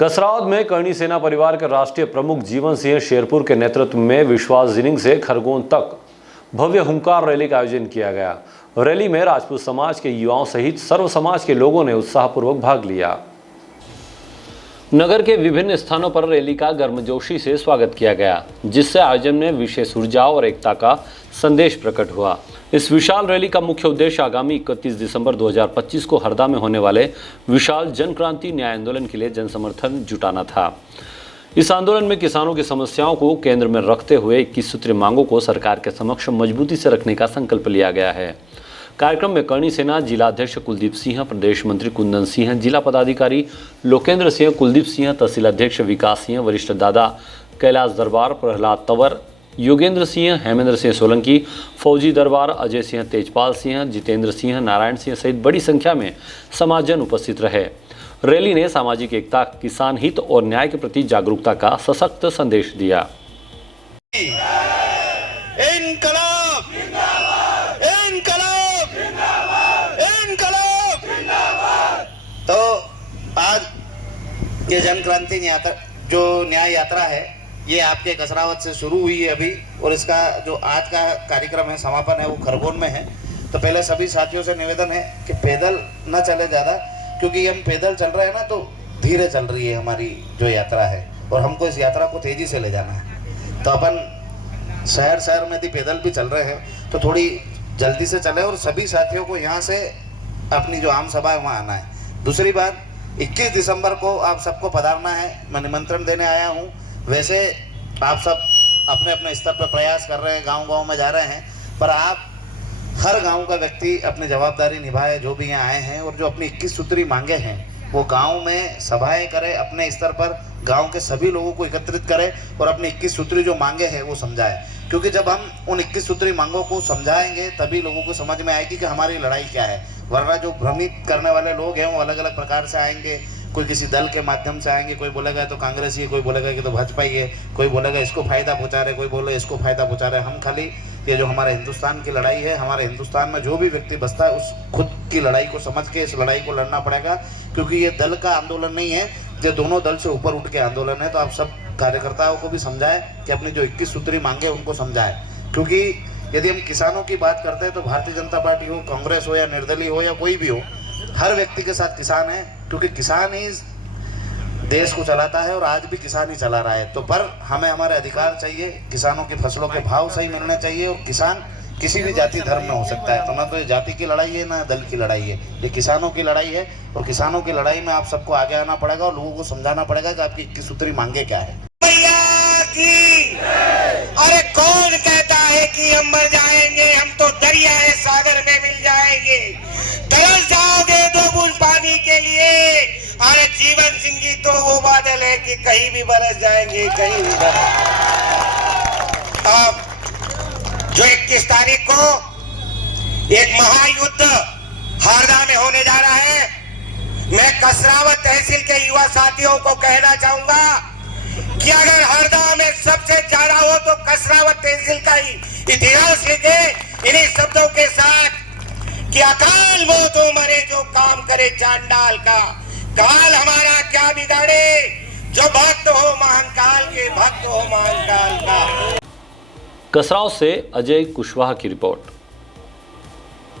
कसरावद में करणी सेना परिवार के राष्ट्रीय प्रमुख जीवन सिंह शेरपुर के नेतृत्व में विश्वास जिनिंग से खरगोन तक भव्य हुंकार रैली का आयोजन किया गया। रैली में राजपूत समाज के युवाओं सहित सर्व समाज के लोगों ने उत्साहपूर्वक भाग लिया। नगर के विभिन्न स्थानों पर रैली का गर्मजोशी से स्वागत किया गया, जिससे आयोजन में विशेष ऊर्जा और एकता का संदेश प्रकट हुआ। इस विशाल रैली का मुख्य उद्देश्य आगामी 31 दिसंबर 2025 को हरदा में होने वाले विशाल जन क्रांति न्याय आंदोलन के लिए जन समर्थन जुटाना था। इस आंदोलन में किसानों की समस्याओं को केंद्र में रखते हुए 21 सूत्रीय मांगों को सरकार के समक्ष मजबूती से रखने का संकल्प लिया गया है। कार्यक्रम में करणी सेना जिला अध्यक्ष कुलदीप सिंह, प्रदेश मंत्री कुंदन सिंह, जिला पदाधिकारी लोकेंद्र सिंह, कुलदीप सिंह, तहसील अध्यक्ष विकास सिंह, वरिष्ठ दादा कैलाश दरबार, प्रहलाद तंवर, योगेंद्र सिंह, हेमेंद्र सिंह सोलंकी, फौजी दरबार, अजय सिंह, तेजपाल सिंह, जितेंद्र सिंह, नारायण सिंह सहित बड़ी संख्या में समाजजन उपस्थित रहे। रैली ने सामाजिक एकता, किसान हित और न्याय के प्रति जागरूकता का सशक्त संदेश दिया। तो आज ये जन क्रांति यात्रा जो न्याय यात्रा है, ये आपके कसरावत से शुरू हुई है अभी, और इसका जो आज का कार्यक्रम है, समापन है, वो खरगोन में है। तो पहले सभी साथियों से निवेदन है कि पैदल न चले ज़्यादा, क्योंकि हम पैदल चल रहे हैं ना, तो धीरे चल रही है हमारी जो यात्रा है, और हमको इस यात्रा को तेज़ी से ले जाना है। तो अपन शहर में यदि पैदल भी चल रहे हैं तो थोड़ी जल्दी से चले, और सभी साथियों को यहाँ से अपनी जो आम सभा है वहाँ आना है। दूसरी बात, 21 दिसंबर को आप सबको पधारना है। मैं निमंत्रण देने आया हूँ। वैसे आप सब अपने अपने स्तर पर प्रयास कर रहे हैं, गांव-गांव में जा रहे हैं, पर आप हर गांव का व्यक्ति अपनी जवाबदारी निभाए, जो भी यहाँ आए हैं, और जो अपनी 21 सूत्री मांगे हैं वो गांव में सभाएं करे, अपने स्तर पर गांव के सभी लोगों को एकत्रित करे और अपनी 21 सूत्री जो मांगे हैं वो समझाए। क्योंकि जब हम उन 21 सूत्री मांगों को समझाएंगे तभी लोगों को समझ में आएगी कि हमारी लड़ाई क्या है। वरना जो भ्रमित करने वाले लोग हैं वो अलग अलग प्रकार से आएंगे। कोई किसी दल के माध्यम से आएंगे, कोई बोलेगा तो कांग्रेसी है, कोई बोलेगा कि तो भाजपा ही है, कोई बोलेगा इसको फायदा पहुंचा रहे, कोई बोले इसको फायदा पहुंचा रहे। हम खाली ये जो हमारे हिंदुस्तान की लड़ाई है, हमारे हिंदुस्तान में जो भी व्यक्ति बसता है उस खुद की लड़ाई को समझ के इस लड़ाई को लड़ना पड़ेगा, क्योंकि ये दल का आंदोलन नहीं है, ये दोनों दल से ऊपर उठ के आंदोलन है। तो आप सब कार्यकर्ताओं को भी समझाएं कि अपनी जो 21 सूत्री मांगे उनको समझाएं। क्योंकि यदि हम किसानों की बात करते हैं तो भारतीय जनता पार्टी हो, कांग्रेस हो या निर्दलीय हो या कोई भी हो, हर व्यक्ति के साथ किसान है, क्योंकि किसान ही देश को चलाता है और आज भी किसान ही चला रहा है। तो पर हमें हमारे अधिकार चाहिए, किसानों की फसलों के भाव सही मिलने चाहिए, और किसान किसी भी जाति धर्म में हो सकता है। तो ना तो ये जाति की लड़ाई है ना दल की लड़ाई है, ये किसानों की लड़ाई है, और किसानों की लड़ाई में आप सबको आगे आना पड़ेगा और लोगों को समझाना पड़ेगा कि आपकी 21 सूत्री मांगे क्या है। अरे कौन कहता है कि हम मर जाएंगे, हम तो दरिया है सागर में मिल जाएंगे। तरस जाओगे 2 बूंद पानी के लिए। अरे जीवन सिंह जी तो वो बादल है कि कहीं भी बरस जाएंगे, कहीं भी बरस। अब जो 21 तारीख को एक महायुद्ध हरदा में होने जा रहा है, मैं कसरावत तहसील के युवा साथियों को कहना चाहूंगा कि अगर हरदा में सबसे ज्यादा हो तो कसरावत तहसील का ही इतिहास लिखे इन्हीं शब्दों के साथ कि अकाल वो तो मरे जो काम करे चांडाल का, काल हमारा क्या बिगाड़े, जो भक्त हो महाकाल के, भक्त हो महाकाल का। कसराव से अजय कुशवाहा की रिपोर्ट।